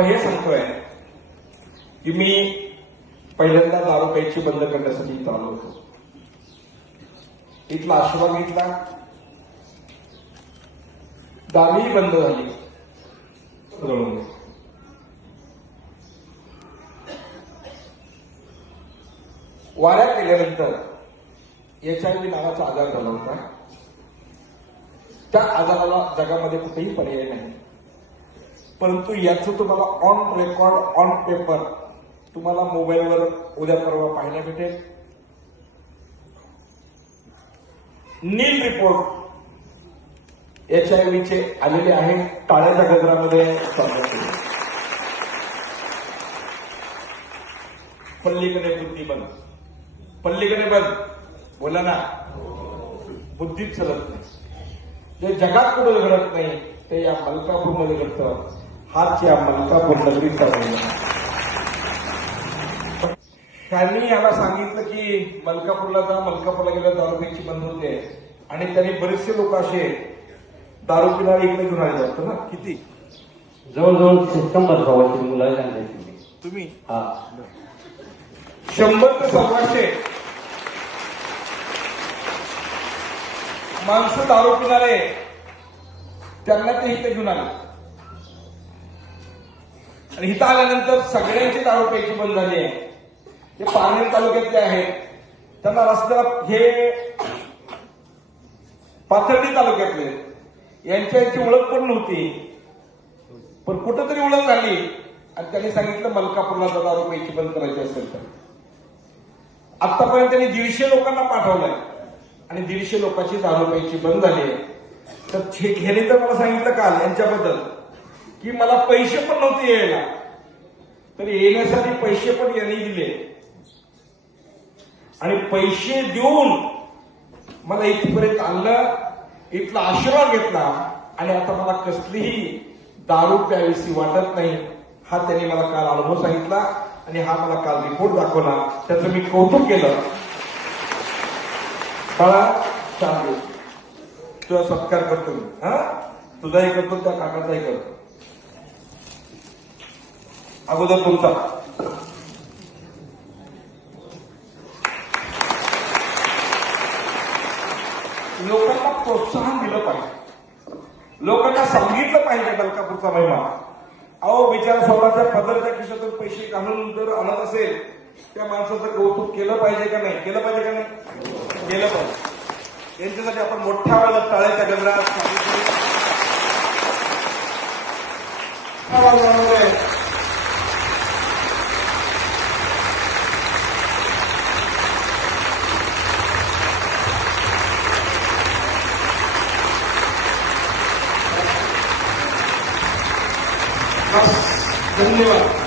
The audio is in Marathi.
हे सांगतोय की मी पहिल्यांदा दारू प्यायची बंद करण्यासाठी इथं आलो होतो. इथला आशीर्वाद घेतला, दारूही बंद झाली. वाऱ्या केल्यानंतर HIV नावाचा आजार झाला होता. त्या आजाराला जगामध्ये कुठेही पर्याय नाही, परंतु याचं तुम्हाला ऑन रेकॉर्ड ऑन पेपर तुम्हाला मोबाईलवर उद्या परवा पाहायला भेटेल. नील रिपोर्ट HIVचे आलेले आहेत. टाळ्याच्या गजरामध्ये स्वागत केले. पल्लीकडे बुद्धी बंद, पल्लीकडे बंद बोला ना. बुद्धीच चलत नाही. जे जगात कुठं घडत नाही ते या मलकापूरमध्ये घडतं. हाच या मलकापूर नगरीचा त्यांनी याला सांगितलं की मलकापूरला जा, मलकापूरला गेला दारू प्यायची बंद होते. आणि त्यांनी बरेचसे लोक असे दारू पिणारे इकडे घेऊन आले जातात ना. किती जवळजवळ 100 भावाची मुलं सांगायची तुम्ही? हा, 100 ते 100 माणसं दारू पिणारे त्यांना ते इथे घेऊन आले. आणि इथं आल्यानंतर सगळ्यांची दारू प्यायची बंद झाली आहे. ते पारनेर तालुक्यातले आहेत, त्यांना रस्त्याला हे पाथर्डी तालुक्यातले यांची ओळख पण नव्हती, पण कुठंतरी ओळख झाली आणि त्यांनी सांगितलं मलकापूरला दारू प्यायची बंद करायची असेल तर. आतापर्यंत त्यांनी 150 लोकांना पाठवलंय आणि 150 लोकांची दारू प्यायची बंद झाली आहे. तर ह्याने तर मला सांगितलं काल यांच्याबद्दल की मला पैसे पण नव्हते यायला, तर येण्यासाठी पैसे पण यांनी दिले आणि पैसे देऊन मला इथपर्यंत आणलं, इथला आशीर्वाद घेतला आणि आता मला कसलीही दारू प्यावीशी वाटत नाही. हा त्यांनी मला काल अनुभव सांगितला आणि हा मला काल रिपोर्ट दाखवला. त्याचं मी कौतुक केलं. बाळा चांगलं, तुझा सत्कार करतो मी. हा, तुझाही करतो, त्या काकाचाही करतो. अगोदर तुमचा. लोकांना प्रोत्साहन दिलं पाहिजे, लोकांना सांगितलं पाहिजे मलकापूरचा महिमा. अहो बिचारा स्वतःच्या पदरच्या खिशातून पैसे काढून जर आणत असेल, त्या माणसाचं कौतुक केलं पाहिजे का नाही? केलं पाहिजे का नाही? केलं पाहिजे. यांच्यासाठी आपण मोठ्या आवाजात टाळ्याच्या गजरात धन्यवाद.